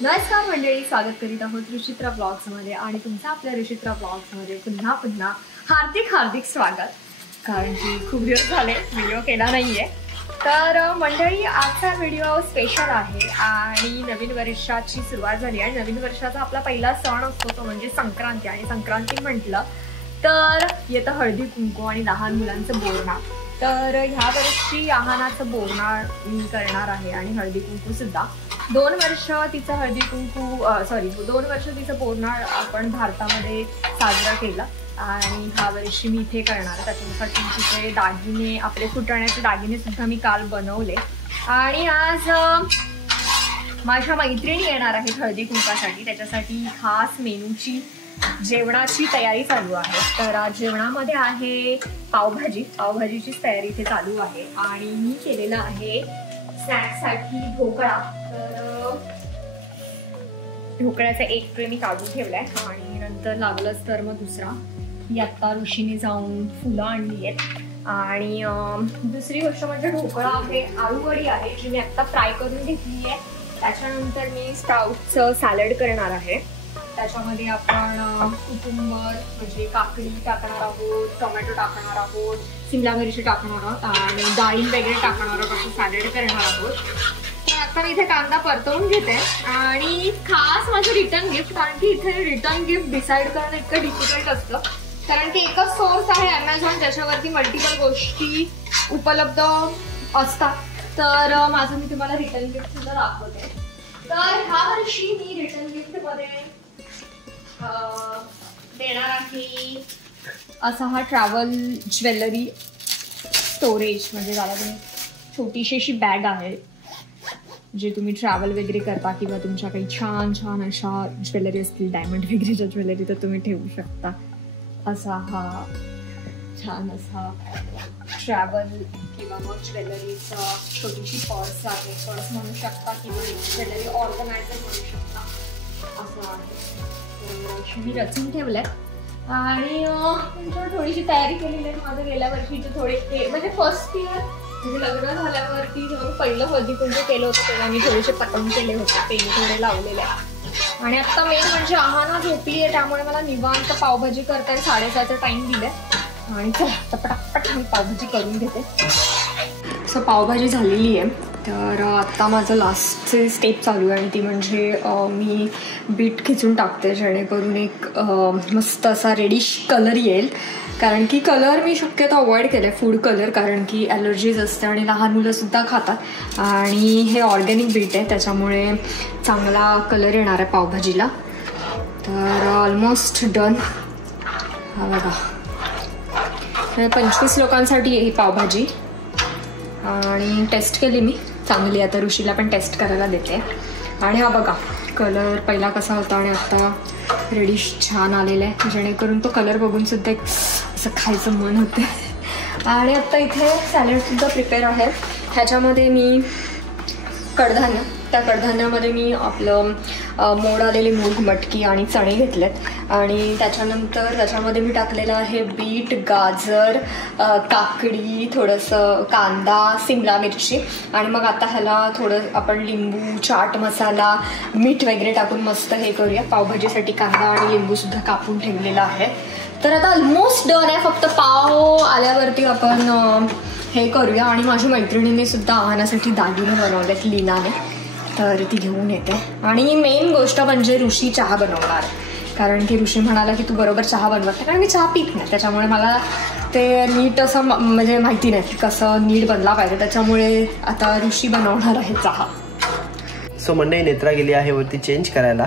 नमस्कार मंडळी, स्वागत करीत आहोत ऋषित्रा ब्लॉग्समध्ये आणि तुमचं आपल्या ऋषित्रा ब्लॉग्समध्ये पुन्हा हार्दिक स्वागत. कारण की खूप दिवस झाले व्हिडिओ केला नाहीये. तर मंडळी, आजचा व्हिडिओ स्पेशल आहे आणि नवीन वर्षाची सुरुवात झाली आणि नवीन वर्षाचा आपला पहिला सण असतो तो म्हणजे संक्रांती. आणि संक्रांती म्हटलं तर येतं हळदी कुंकू आणि लहान मुलांचं बोरणार. तर ह्या वर्षी आहानाचं बोरणार मी करणार आहे आणि हळदी कुंकू सुद्धा. 2 वर्ष तिचं हळदी कुंकू 2 वर्ष तिचं बोरणार आपण भारतामध्ये साजरा केला आणि ह्या वर्षी मी इथे करणार आहे. त्याच्यासाठी तिचे दागिने, आपले फुटाण्याचे दागिने सुद्धा मी काल बनवले. आणि आज माझ्या मैत्रिणी येणार आहेत हळदी कुंकासाठी. त्याच्यासाठी खास मेनूची जेवणाची तयारी चालू आहे. तर आज जेवणामध्ये आहे पावभाजीचीच तयारी इथे चालू आहे. आणि मी केलेलं आहे स्नॅक्ससाठी ढोकळा. तर ढोकळ्याचा एक ट्रे मी काढून ठेवलाय आणि नंतर लागलंच तर मग दुसरा ही आत्ता ऋषीने जाऊन फुलं आणली आहेत. आणि दुसरी गोष्ट म्हणजे ढोकळा आहे, आळूवडी आहे जी मी आत्ता फ्राय करून घेतली आहे. त्याच्यानंतर मी स्प्राउटचं सॅलड करणार आहे. त्याच्यामध्ये आपण कुकुंबर म्हणजे काकडी टाकणार आहोत, टोमॅटो टाकणार आहोत, शिमला मिरची टाकणार आहोत आणि डाळिंब वगैरे टाकणार आहोत. असं सॅलड करणार आहोत. तर आता मी इथे कांदा परतवून घेते. आणि खास माझं रिटर्न गिफ्ट, कारण की इथे रिटर्न गिफ्ट डिसाईड करणं इतकं डिफिकल्ट असतं. कारण की एकच सोर्स आहे ॲमेझॉन ज्याच्यावरती मल्टिपल गोष्टी उपलब्ध असतात. तर माझं मी तुम्हाला रिटर्न गिफ्ट सुद्धा दाखवते. तर ह्या वर्षी मी रिटर्न गिफ्टमध्ये देणार आहे असा हा ट्रॅव्हल ज्वेलरी स्टोरेज. म्हणजे झाला तुम्ही छोटीशी अशी बॅग आहे जे तुम्ही ट्रॅव्हल वगैरे करता किंवा तुमच्या काही छान छान अशा ज्वेलरी असतील, डायमंड वगैरेच्या ज्वेलरी, तर तुम्ही ठेवू शकता. असा हा छान असा ट्रॅव्हल किंवा मग ज्वेलरीचा छोटीशी पर्स आहे. पर्स म्हणू शकता किंवा ज्वेलरी ऑर्गनायझर म्हणू शकता. असं आहे. मी रचून ठेवलंय आणि थोडीशी तयारी केलेली आहे. माझं गेल्या वर्षीचे थोडे म्हणजे फर्स्ट इयर म्हणजे लग्न झाल्यावरती जेव्हा पहिलं हळदी कुंकू केलं होतं तेव्हा मी थोडेसे पतंग केले होते, पेन थोडे लावलेले आहे. आणि आत्ता मेन म्हणजे आहाना झोपली आहे त्यामुळे मला निवांत पावभाजी करताय. 6:30चा टाइम दिलाय आणि चला पटापट मी पावभाजी करून घेते. सो पावभाजी झालेली आहे. तर आत्ता माझं लास्टचे स्टेप चालू आहे आणि ती म्हणजे मी बीट खिचून टाकते जेणेकरून एक मस्त असा रेडिश कलर येईल. कारण की कलर मी शक्यतो अवॉइड केलं आहे, फूड कलर, कारण की ॲलर्जीज असते आणि लहान मुलंसुद्धा खातात. आणि हे ऑर्गॅनिक बीट आहे त्याच्यामुळे चांगला कलर येणार आहे पावभाजीला. तर ऑलमोस्ट डन. हा बघा, 25 लोकांसाठी आहे ही पावभाजी आणि टेस्ट केली मी चांगली. आता ऋषीला पण टेस्ट करायला देते. आणि हा बघा कलर पहिला कसा होता आणि आता रेडिश छान आलेला आहे जेणेकरून तो कलर बघून सुद्धा एक असं खायचं मन होतं. आणि आता इथे सॅलडसुद्धा प्रिपेअर आहे. ह्याच्यामध्ये मी कडधान्य, त्या कडधान्यामध्ये मी आपलं मोड आलेली मूग, मटकी आणि चणे घेतलेत. आणि त्याच्यानंतर त्याच्यामध्ये मी टाकलेलं आहे बीट, गाजर, काकडी, थोडंसं कांदा, शिमला मिरची. आणि मग आता ह्याला थोडं आपण लिंबू, चाट मसाला, मीठ वगैरे टाकून मस्त हे करूया. पावभाजीसाठी कांदा आणि लिंबूसुद्धा कापून ठेवलेला आहे. तर आता ऑलमोस्ट डन आहे. फक्त पाव आल्यावरती आपण हे करूया. आणि माझ्या मैत्रिणीने सुद्धा आहानासाठी दागिने बनवलेत लीनाने, तर ती घेऊन येते. आणि मेन गोष्ट म्हणजे ऋषी चहा बनवणार, कारण की ऋषी म्हणाला की तू बरोबर चहा बनवत, कारण मी चहा पीत नाही त्याच्यामुळे मला ते नीट असं म्हणजे माहिती नाही की कसं नीट बनला पाहिजे. त्याच्यामुळे आता ऋषी बनवणार आहे चहा. सो मंडळी, नेत्रा गेली आहे वरती चेंज करायला,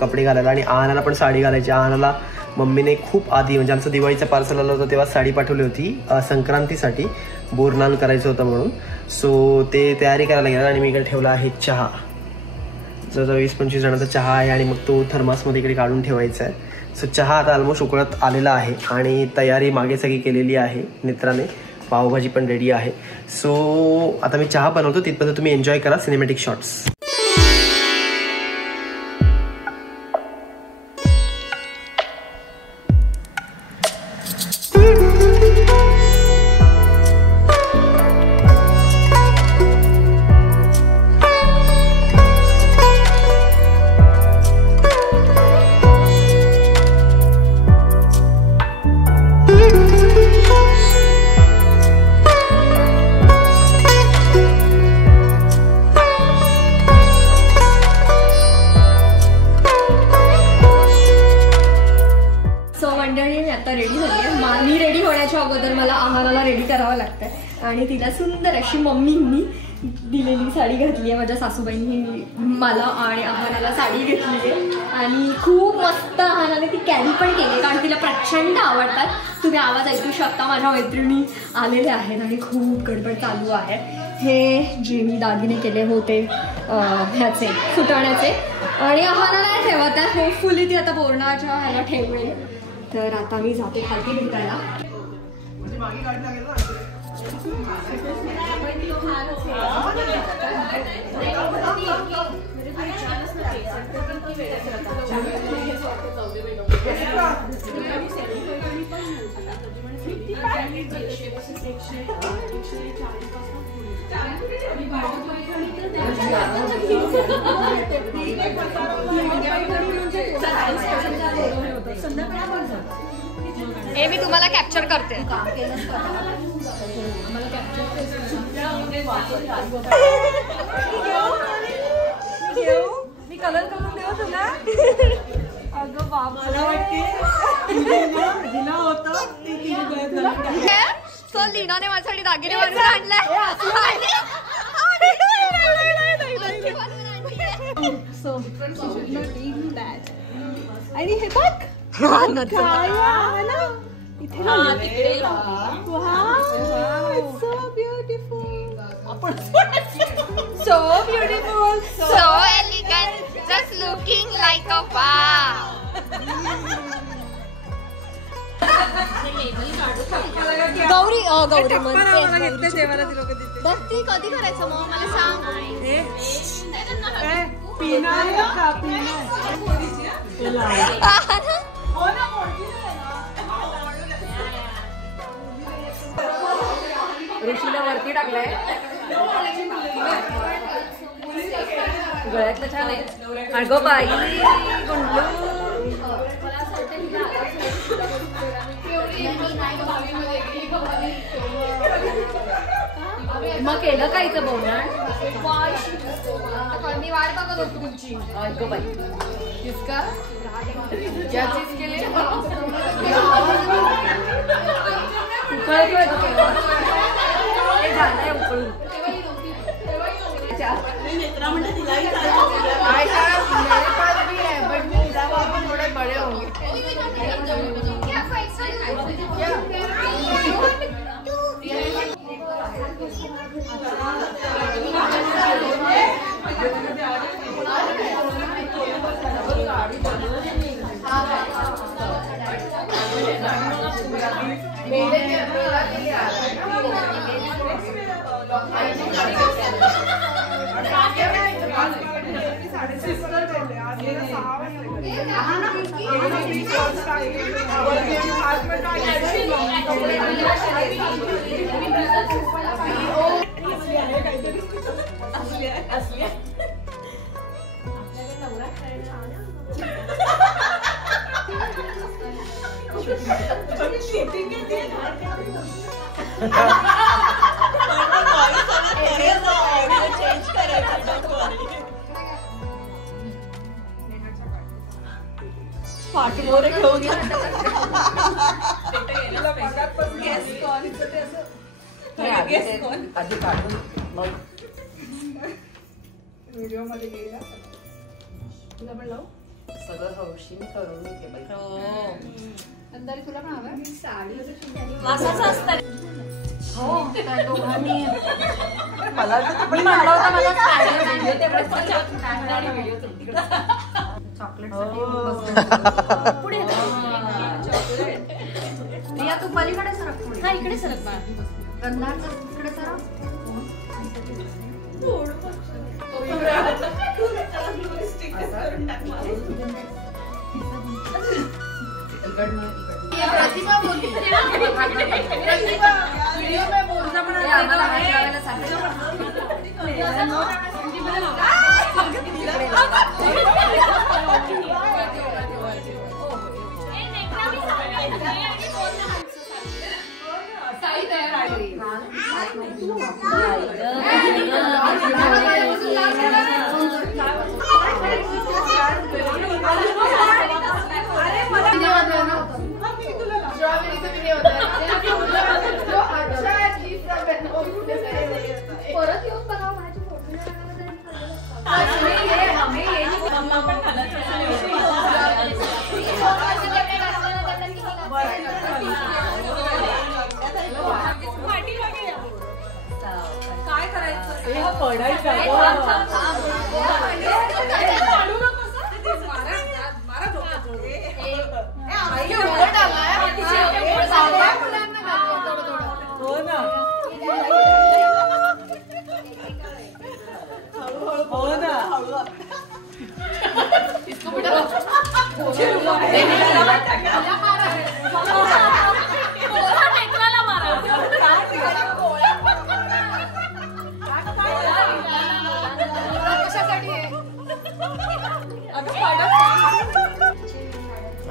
कपडे घालायला. आणि आहानाला पण साडी घालायची. आहानाला मम्मीने खूप आधी म्हणजे आमचं दिवाळीचं पार्सल आलं होतं तेव्हा साडी पाठवली होती संक्रांतीसाठी, बोरनान करायचं होतं म्हणून. सो ते तयारी करायला गेला आणि मी इकडे ठेवला आहे चहा. जवळजवळ 20-25 जणांचा चहा आहे आणि मग तो थर्मासमध्ये इकडे काढून ठेवायचा आहे. सो चहा आता ऑलमोस्ट उकळत आलेला आहे आणि तयारी मागे सगळी केलेली आहे नेत्राने. पावभाजी पण रेडी आहे. सो आता मी चहा बनवतो, तिथपर्यंत तुम्ही एन्जॉय करा सिनेमॅटिक शॉट्स. लागतंय. आणि तिला सुंदर अशी मम्मींनी दिलेली साडी घातली आहे. माझ्या सासूबाईंनी मला आणि आहानाला साडी घेतली आहे आणि खूप मस्त आहानाने ती कॅरी पण केली आहे कारण तिला प्रचंड आवडतात. तुम्ही आवाज ऐकू शकता. माझ्या मैत्रिणी आलेल्या आहेत आणि खूप गडबड चालू आहे. हे जे मी दागिने केले होते ह्याचे सुटाण्याचे आणि आहानाला नाही ठेवत आहे. होपफुली ती आता बोरणाच्या ह्याला ठेवेल. तर आता मी जाते खालती भेटायला. हे मी तुम्हाला कॅप्चर करते. मी कलर करून देऊ तुला. अगं बाबा सो लीनाने माझ्यासाठी दागिने बनवून आणले. आणि हे बघ So beautiful, so elegant, just looking like a wow. Gauri Gauri भक्ती कधी करायचं मग मला सांग. ऋषीला वरती टाकलाय. गळ्यातलं छान आहे. अगं बाई गुंडू मग केलं कायचं बोलणार. मी वाट बघत होतो तुमची. अगं बाई किसका क्या चीज केले उकळून नेत्रा म्हणजे तिलाही थोडे बडे होंगे. पाठीवर घेऊन आधी काढून मग व्हिडिओ मध्ये गेला तुला पण लावू. सगळं हौशीने करून अंदारी तुला पण हवं साडी असंच असतं. हो त्या दोघांनी मला चॉकलेट पुढे या तू पलीकडे सरक. पुढे हा इकडे सरक बा. गंधाचं इकडे सरक. प्रतिभा बोलली व्हिडिओ में बोलना पण आम्हाला हात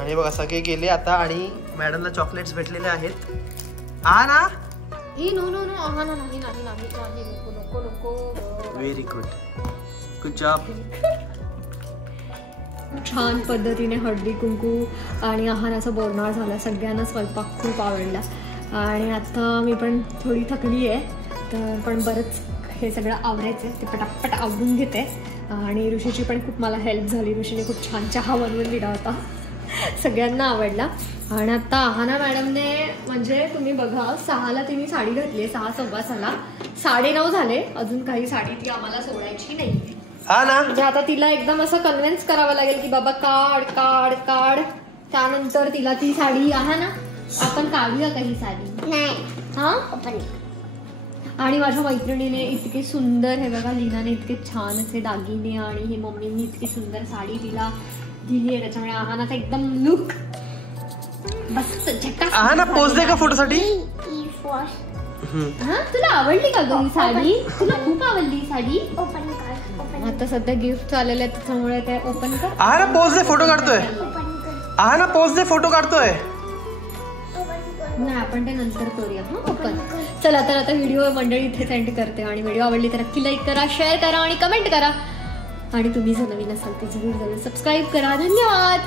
आणि बघा सगळे गेले आता आणि मॅडमला चॉकलेट्स भेटलेले आहेत. हा ना व्हेरी गुड, गुड जॉब. छान पद्धतीने हळदी कुंकू आणि आहाराचा बोलणार झाला. सगळ्यांना स्वयंपाक खूप आवडला आणि आता मी पण थोडी थकली आहे तर पण बरंच हे सगळं आवरायचं आहे ते पटापट आवरून घेते. आणि ऋषीची पण खूप मला हेल्प झाली. ऋषीने खूप छान चहा बनवून दिला होता, सगळ्यांना आवडला. आणि आता आहाना मॅडमने म्हणजे तुम्ही बघा 6ला तिने साडी घातली, 6:15 9:30 झाले, अजून काही साडी ती आम्हाला सोडायची नाही. हा ना, म्हणजे आता तिला एकदम असं कन्व्हिन्स करावं लागेल की बाबा काढ काढ काढ. त्यानंतर तिला ती साडी आहे ना, आपण काढूया का ही साडी? नाही. हा, आणि माझ्या मैत्रिणीने इतके सुंदर, हे बघा लीनाने इतके छान असे दागिने आणि हे मम्मीने इतकी सुंदर साडी तिला दिली आहे. त्याच्यामुळे आहानाचा एकदम लुक मस्त झकास. आहाना पोज दे का फोटोसाठी? हा, तुला आवडली का ग ही साडी? तुला खूप आवडली ही साडी? आता सध्या गिफ्ट आलेले आहेत त्याच्यामुळे ते ओपन कर. आहाना पोज दे, फोटो काढतोय. आहाना पोज दे, फोटो काढतोय. नाही, आपण ते नंतर करूया. हा, ओपन. चला तर आता व्हिडिओ मंडळी इथे सेंड करते आणि व्हिडिओ आवडली तर नक्की लाईक करा, शेअर करा आणि कमेंट करा. आणि तुम्ही जर नवीन असाल तर जरूर सबस्क्राईब करा. धन्यवाद.